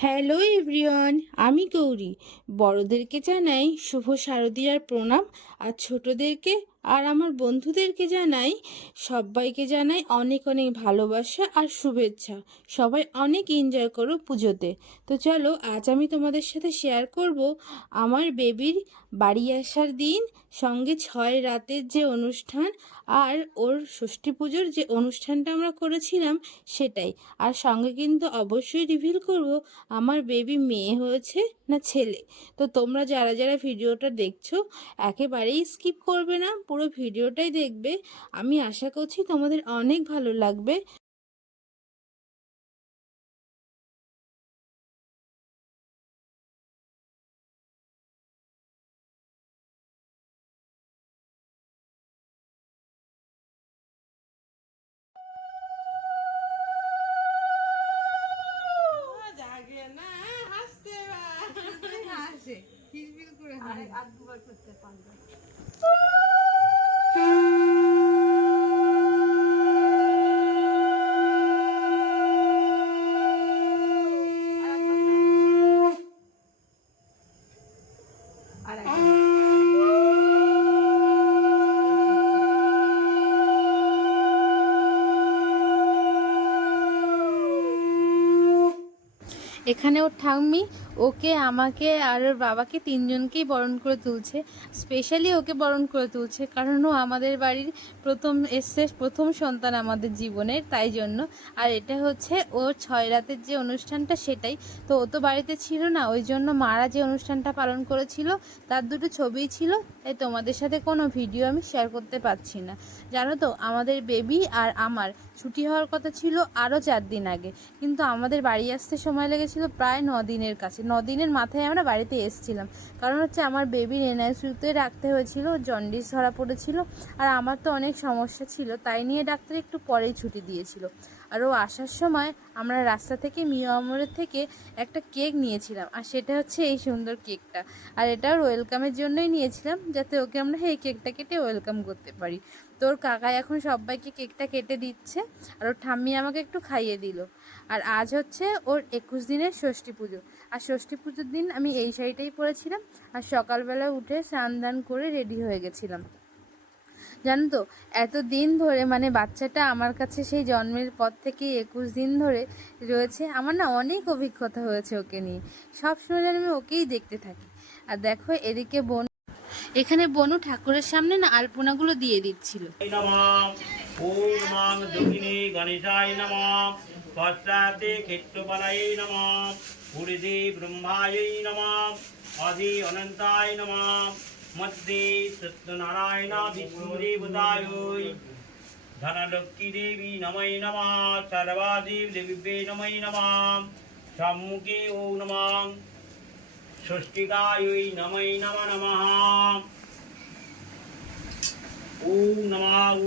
Hello everyone, আমি গৌরী। বড়দেরকে জানাই শুভ শারদীয়ার প্রণাম, আর ছোটদেরকে আর আমার বন্ধুদেরকে জানাই, সবাইকে জানাই অনেক অনেক ভালোবাসা আর শুভেচ্ছা। সবাই অনেক এনজয় করো পুজোতে। তো চলো, আজ আমি তোমাদের সাথে শেয়ার করব আমার বেবির বাড়ি আসার দিন, সঙ্গে 6 রাতের যে অনুষ্ঠান, আর ওর ষষ্ঠী পুজোর যে অনুষ্ঠানটা আমরা করেছিলাম সেটাই। আর সঙ্গে কিন্তু অবশ্যই রিভিল করব আমার বেবি মেয়ে হয়েছে না ছেলে। তো তোমরা যারা যারা ভিডিওটা দেখছো, একেবারেই স্কিপ করবে না, পুরো ভিডিওটাই দেখবে। আমি আশা করছি তোমাদের অনেক ভালো লাগবে। জাগে না হাসতে হাসে কিলবিল করে আর দুবার করতে পারবে। আর এখানে ওর ঠাম্মি ওকে, আমাকে আর ওর বাবাকে তিনজনকেই বরণ করে তুলছে। স্পেশালি ওকে বরণ করে তুলছে কারণ ও আমাদের বাড়ির প্রথম এসছে, প্রথম সন্তান আমাদের জীবনের, তাই জন্য। আর এটা হচ্ছে ওর 6 রাতের যে অনুষ্ঠানটা সেটাই। তো ও তো বাড়িতে ছিল না, ওই জন্য মারা যে অনুষ্ঠানটা পালন করেছিল তার দুটো ছবিই ছিল, তাই তোমাদের সাথে কোনো ভিডিও আমি শেয়ার করতে পারছি না। জানো তো, আমাদের বেবি আর আমার ছুটি হওয়ার কথা ছিল আরও 4 দিন আগে, কিন্তু আমাদের বাড়ি আসতে সময় লেগেছিল প্রায় 9 দিনের কাছে। 9 দিনের মাথায় আমরা বাড়িতে এসেছিলাম, কারণ হচ্ছে আমার বেবির এনআইসিইউতে রাখতে হয়েছিল, জন্ডিস ধরা পড়েছিল। আর আমার তো অনেক সমস্যা ছিল, তাই নিয়ে ডাক্তার একটু পরেই ছুটি দিয়েছিল। আর ও আসার সময় আমরা রাস্তা থেকে মিয়া আমরের থেকে একটা কেক নিয়েছিলাম, আর সেটা হচ্ছে এই সুন্দর কেকটা। আর এটা ওর ওয়েলকামের জন্যই নিয়েছিলাম, যাতে ওকে আমরা এই কেকটা কেটে ওয়েলকাম করতে পারি। তোর কাকা এখন সবাইকে কেকটা কেটে দিচ্ছে, আর ওর ঠাম্মি আমাকে একটু খাইয়ে দিল। আর আজ হচ্ছে ওর 21 দিনের ষষ্ঠী পুজো। আর ষষ্ঠী পুজোর দিন আমি এই শাড়িটাই পরেছিলাম, আর সকালবেলা উঠে স্নান দান করে রেডি হয়ে গেছিলাম। জানো তো, এত দিন ধরে, মানে বাচ্চাটা আমার কাছে সেই জন্মের পর থেকে 21 দিন ধরে রয়েছে। আমার না অনেক অভিজ্ঞতা হয়েছে ওকে নিয়ে, সব সময় যেন আমি ওকেই দেখতে থাকি। আর দেখো এদিকে এখানে বনু ঠাকুরের সামনে না আলপনাগুলো দিয়ে দিচ্ছিল। ওম নমঃ দক্ষিণে গণেশায় নমঃ, পশ্চাতে ক্ষেত্রপালায় নমঃ, ঊর্ধ্বে ব্রহ্মায় নমঃ, অধে অনন্তায় নমঃ, মধ্যে সত্যনারায়ণ বিষ্ণুদেবতায়, ধনলক্ষ্মী দেবী নমঃ নমঃ, সর্বাদেব দেবীভ্যে নমঃ নমঃ, সম্মুখে ওম নমঃ ষষ্ঠিকায় নমঃ নমঃ নমঃ। ওম নমঃ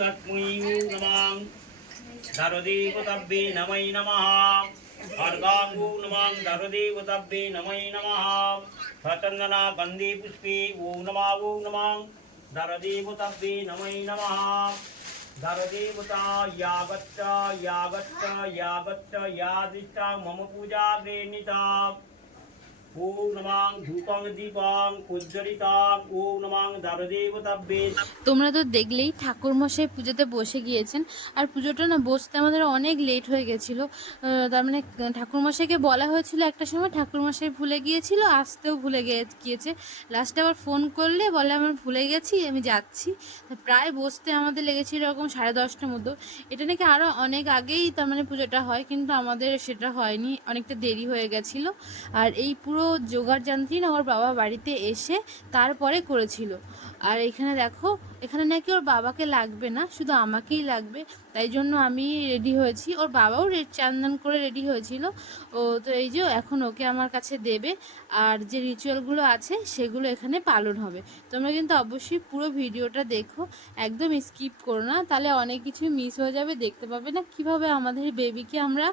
তস্मै নমঃ, দারদেবতাভ্যে নমঃ নমঃ, খড়গাং নমঃ দারদেবতাভ্যে নমঃ নমঃ, সচন্দনা গন্ধে পুষ্পে ওম নমঃ দারদেবতাভ্যে নমঃ নমঃ। দারদেবতা ইয়াগচ্ছ ইয়াগচ্ছ ইয়াগচ্ছ ইয়াদিষ্টা মম পূজা গৃহীতা। ওম নমঃ ধূপং দীপং উজ্জ্বলিতাং, ওম নমঃ দারদেবতাভ্যে। তোমরা তো দেখলেই ঠাকুরমশাই পুজোতে বসে গিয়েছেন। আর পুজোটা না বসতে আমাদের অনেক লেট হয়ে গেছিলো। তার মানে ঠাকুরমশাইকে বলা হয়েছিল একটা সময়, ঠাকুরমশাই ভুলে গিয়েছিল, আসতেও ভুলে গিয়েছে। লাস্টে আবার ফোন করলে বলে আমার ভুলে গেছি, আমি যাচ্ছি। প্রায় বসতে আমাদের লেগেছিল এরকম 10:30টার মতো। এটা নাকি আরও অনেক আগেই তার মানে পুজোটা হয়, কিন্তু আমাদের সেটা হয়নি, অনেকটা দেরি হয়ে গেছিলো। আর এই পুরো জোগাড় যন্ত্রী না ওর বাবা বাড়িতে এসে তারপরে করেছিল। আর এখানে দেখো, এখানে নাকি ওর বাবাকে লাগবে না, শুধু আমাকেই লাগবে, তাই জন্য আমি রেডি হয়েছি। ওর বাবাও চান করে রেডি হয়েছিল। ও তো এই যে এখন ওকে আমার কাছে দেবে, আর যে রিচুয়ালগুলো আছে সেগুলো এখানে পালন হবে। তোমরা কিন্তু অবশ্যই পুরো ভিডিওটা দেখো, একদম স্কিপ করো না, তাহলে অনেক কিছু মিস হয়ে যাবে, দেখতে পাবে না কিভাবে আমাদের বেবিকে আমরা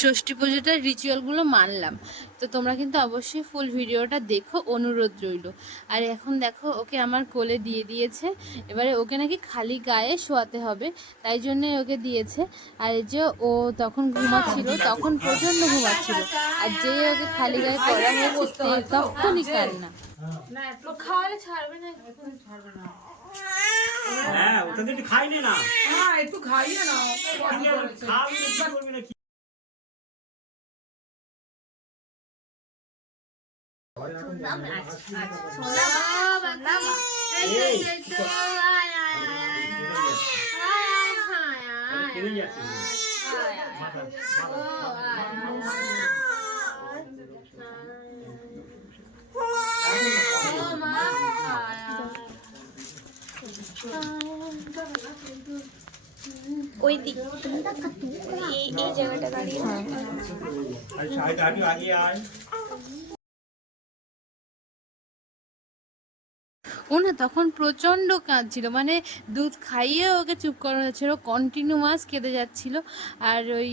ষষ্ঠী পুজোটার রিচুয়ালগুলো মানলাম। তো তোমরা কিন্তু অবশ্যই ফুল ভিডিওটা দেখো, অনুরোধ রইল। আর এখন দেখো ওকে আমার কোলে দিয়ে দিয়েছে। এবারে ওকে নাকি খালি গায়ে শোয়াতে হবে, তাই জন্যে ওকে দিয়েছে। আর এই যে ও তখন ঘুমাচ্ছিল, তখন প্রচণ্ড ঘুমাচ্ছিল, আর যেই ওকে খালি গায়ে করা হয়েছে তখনই কান্না। খাওয়ালে ছাড়বে না, ছাড়বে না। হ্যাঁ ওটা তো খাইনি না, একটু খাইয়ে না, খাওয়াবি না, কি করবি না কি? ওই দিক এই জায়গাটা দাঁড়িয়ে আগে আয়। ও না তখন প্রচণ্ড কাঁদছিল, মানে দুধ খাইয়ে ওকে চুপ করানো যাচ্ছিল, কন্টিনিউয়াস কেঁদে যাচ্ছিল। আর ওই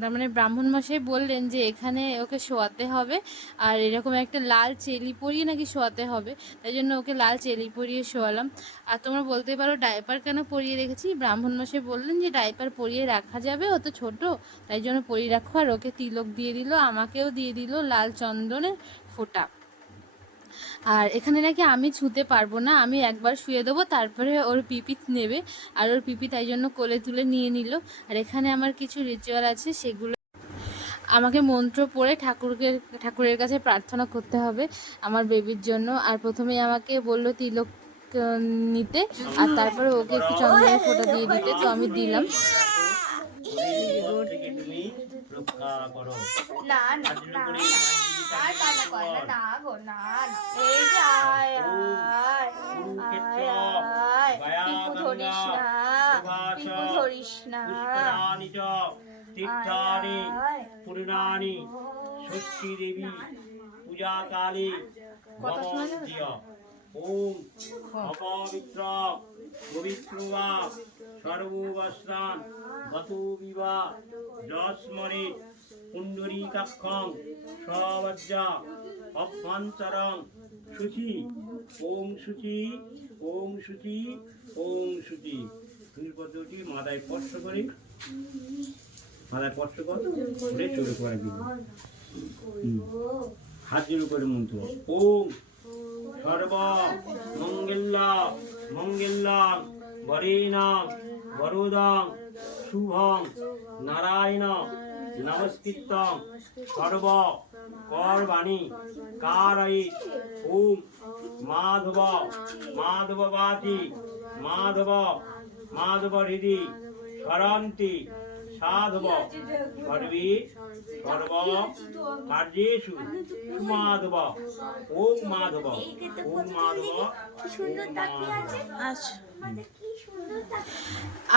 তার মানে ব্রাহ্মণ মশাই বললেন যে এখানে ওকে শোয়াতে হবে, আর এরকম একটা লাল চেলি পরিয়ে নাকি শোয়াতে হবে, তাই জন্য ওকে লাল চেলি পরিয়ে শোয়ালাম। আর তোমরা বলতে পারো ডাইপার কেন পরিয়ে রেখেছি? ব্রাহ্মণ মশাই বললেন যে ডাইপার পরিয়ে রাখা যাবে, ও তো ছোটো, তাই জন্য পরিয়ে রাখো। আর ওকে তিলক দিয়ে দিল, আমাকেও দিয়ে দিল লাল চন্দনের ফোঁটা। আর এখানে নাকি আমি ছুঁতে পারবো না, আমি একবার শুয়ে দেবো, তারপরে ওর পিপি নেবে। আর ওর পিপি তাই জন্য কোলে তুলে নিয়ে নিল। আর এখানে আমার কিছু রিচুয়াল আছে, সেগুলো আমাকে মন্ত্র পড়ে ঠাকুরের কাছে প্রার্থনা করতে হবে আমার বেবির জন্য। আর প্রথমেই আমাকে বলল তিলক নিতে, আর তারপরে ওকে একটু চন্দনের ফোঁটা দিয়ে দিতে, তো আমি দিলাম। রক্ষা করো। না না না আর কান্না করে না, না গো না না, এই যে আয় আয় আয় আয়, পিকু ধরিস না, পিকু ধরিস না, তীর্থানি পূর্ণানি ষষ্ঠী দেবী পূজা কালী ওম অপবিত্র পবিত্র বা সর্বস্নান বতু বিবা যস্মরে পুণ্ডরীকাক্ষং সবজ্জা অভ্যন্তরং শুচি ওম শুচি ওম শুচি ওম শুচি। দুই পদ্ধতি মাথায় স্পর্শ করি, মাথায় স্পর্শ কর করে চলে করে দিন, হাত জোড় করে মন্ত্র ওম সর্ব মঙ্গলা মঙ্গলাং বরেণাং বরদাং শুভং নারায়ণ নমস্কৃত্যং সর্ব করবাণী কারয়ি ওম মাধব মাধববাতি মাধব মাধব হৃদি সরন্তি সাধব সর্বী সর্ব কার্যেষু সুমাধব ওম মাধব ওম মাধব ওম মাধব।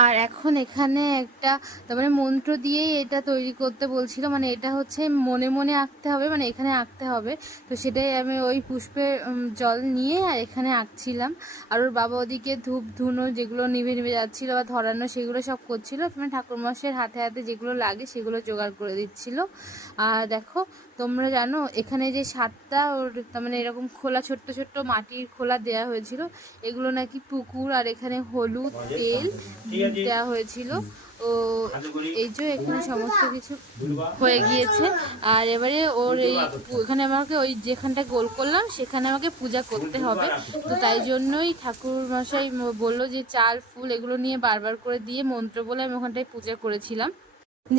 আর এখন এখানে একটা তারপরে মন্ত্র দিয়েই এটা তৈরি করতে বলছিল, মানে এটা হচ্ছে মনে মনে আঁকতে হবে, মানে এখানে আঁকতে হবে। তো সেটাই আমি ওই পুষ্পের জল নিয়ে আর এখানে আঁকছিলাম। আর ওর বাবা ওদিকে ধূপ ধুনো যেগুলো নিভে নিভে যাচ্ছিলো বা ধরানো সেগুলো সব করছিল, মানে ঠাকুরমশাইয়ের হাতে হাতে যেগুলো লাগে সেগুলো জোগাড় করে দিচ্ছিল। আর দেখো তোমরা জানো এখানে যে 7টা ওর তার মানে এরকম খোলা ছোট্ট ছোট্ট মাটির খোলা দেয়া হয়েছিল, এগুলো নাকি পুকুর, আর এখানে হলুদ তেল দেওয়া হয়েছিল। ও এই যে এখানে সমস্ত কিছু হয়ে গিয়েছে। আর এবারে ওর এই এখানে আমাকে ওই যেখানটা গোল করলাম সেখানে আমাকে পূজা করতে হবে। তো তাই জন্যই ঠাকুর মশাই বললো যে চাল ফুল এগুলো নিয়ে বারবার করে দিয়ে মন্ত্র বলে আমি ওখানটায় পূজা করেছিলাম।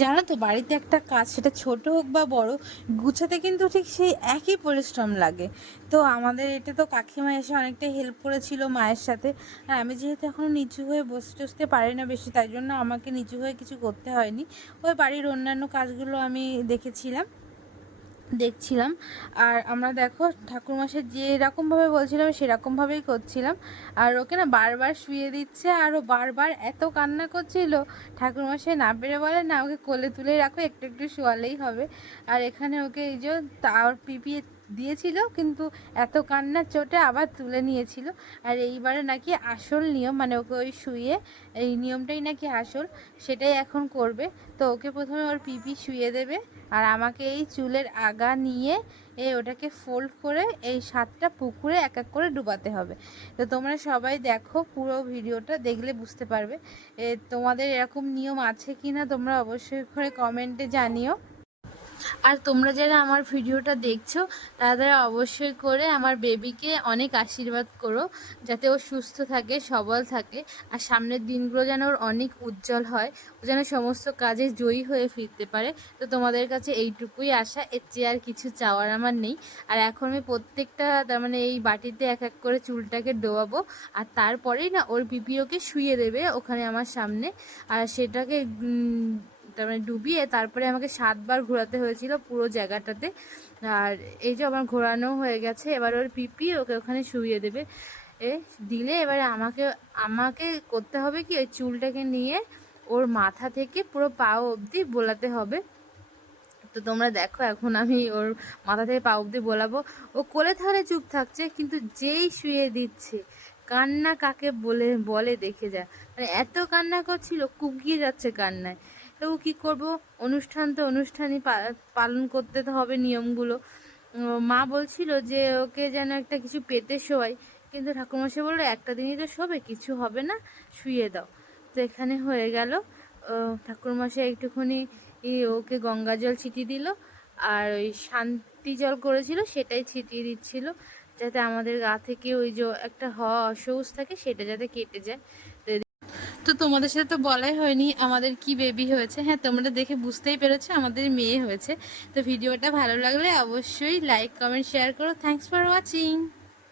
জানো তো বাড়িতে একটা কাজ, সেটা ছোট হোক বা বড়, গুছাতে কিন্তু ঠিক সেই একই পরিশ্রম লাগে। তো আমাদের এটা তো কাকিমা এসে অনেকটা হেল্প করেছিল মায়ের সাথে। আর আমি যেহেতু এখনও নিচু হয়ে বসতে টসতে পারি না বেশি, তাই জন্য আমাকে নিচু হয়ে কিছু করতে হয়নি। ওই বাড়ির অন্যান্য কাজগুলো আমি দেখছিলাম। আর আমরা দেখো ঠাকুরমশাই যেরকমভাবে বলছিলাম সেরকমভাবেই করছিলাম। আর ওকে না বারবার শুয়ে দিচ্ছে, আর ও বারবার এত কান্না করছিল, ঠাকুরমশাই না পেরে বলে না ওকে কোলে তুলে রাখো, একটু একটু শোয়ালেই হবে। আর এখানে ওকে এই যে তার পিপি দিয়েছিল, কিন্তু এত কান্নার চোটে আবার তুলে নিয়েছিল। আর এইবারে নাকি আসল নিয়ম, মানে ওকে ওই শুয়ে এই নিয়মটাই নাকি আসল, সেটাই এখন করবে। তো ওকে প্রথমে ওর পিপি শুয়ে দেবে, আর আমাকে এই চুলের আগা নিয়ে ওটাকে ফোল্ড করে এই 7টা পুকুরে এক এক করে ডুবাতে হবে। তো তোমরা সবাই দেখো, পুরো ভিডিওটা দেখলে বুঝতে পারবে। তোমাদের এরকম নিয়ম আছে কি না তোমরা অবশ্যই করে কমেন্টে জানিও। আর তোমরা যারা আমার ভিডিওটা দেখছো তারা অবশ্যই করে আমার বেবিকে অনেক আশীর্বাদ করো, যাতে ও সুস্থ থাকে, সবল থাকে, আর সামনের দিনগুলো যেন ওর অনেক উজ্জ্বল হয়, ও যেন সমস্ত কাজে জয়ী হয়ে ফিরতে পারে। তো তোমাদের কাছে এইটুকুই আশা, এর চেয়ে আর কিছু চাওয়ার আমার নেই। আর এখন আমি প্রত্যেকটা তার মানে এই বাটিতে এক এক করে চুলটাকে ডোবাবো, আর তারপরেই না ওর পিপি ওকে শুইয়ে দেবে ওখানে আমার সামনে, আর সেটাকে তার মানে ডুবিয়ে তারপরে আমাকে 7বার ঘোরাতে হয়েছিল পুরো জায়গাটাতে। আর এই যে আমার ঘোরানো হয়ে গেছে, এবার ওর পিপি ওকে ওখানে শুইয়ে দেবে। দিলে এবারে আমাকে করতে হবে কি, ওই চুলটাকে নিয়ে ওর মাথা থেকে পুরো পা অবধি বোলাতে হবে। তো তোমরা দেখো, এখন আমি ওর মাথা থেকে পা অবধি বোলাবো। ও কোলে থাকলে চুপ থাকছে, কিন্তু যেই শুয়ে দিচ্ছে কান্না কাকে বলে দেখে যা, মানে এত কান্না করছিল, কুকিয়ে যাচ্ছে কান্নায়। তো কি করব, অনুষ্ঠান তো অনুষ্ঠানই পালন করতে তো হবে নিয়মগুলো। মা বলছিল যে ওকে যেন একটা কিছু পেতে শোয়াই, কিন্তু ঠাকুরমশাই বললো একটা দিনই তো শোবে, কিছু হবে না, শুয়ে দাও। তো এখানে হয়ে গেল। ঠাকুরমশাই একটুখানি ওকে গঙ্গা জল ছিটিয়ে দিল, আর ওই শান্তি জল করেছিল সেটাই ছিটিয়ে দিচ্ছিল, যাতে আমাদের গা থেকে ওই যে একটা অসৌচ থাকে সেটা যাতে কেটে যায়। তো তোমাদের সাথে তো বলাই হয়নি আমাদের কি বেবি হয়েছে। হ্যাঁ, তোমরা দেখে বুঝতেই পেরেছো আমাদের মেয়ে হয়েছে। তো ভিডিওটা ভালো লাগলে অবশ্যই লাইক, কমেন্ট, শেয়ার করো। Thanks for watching.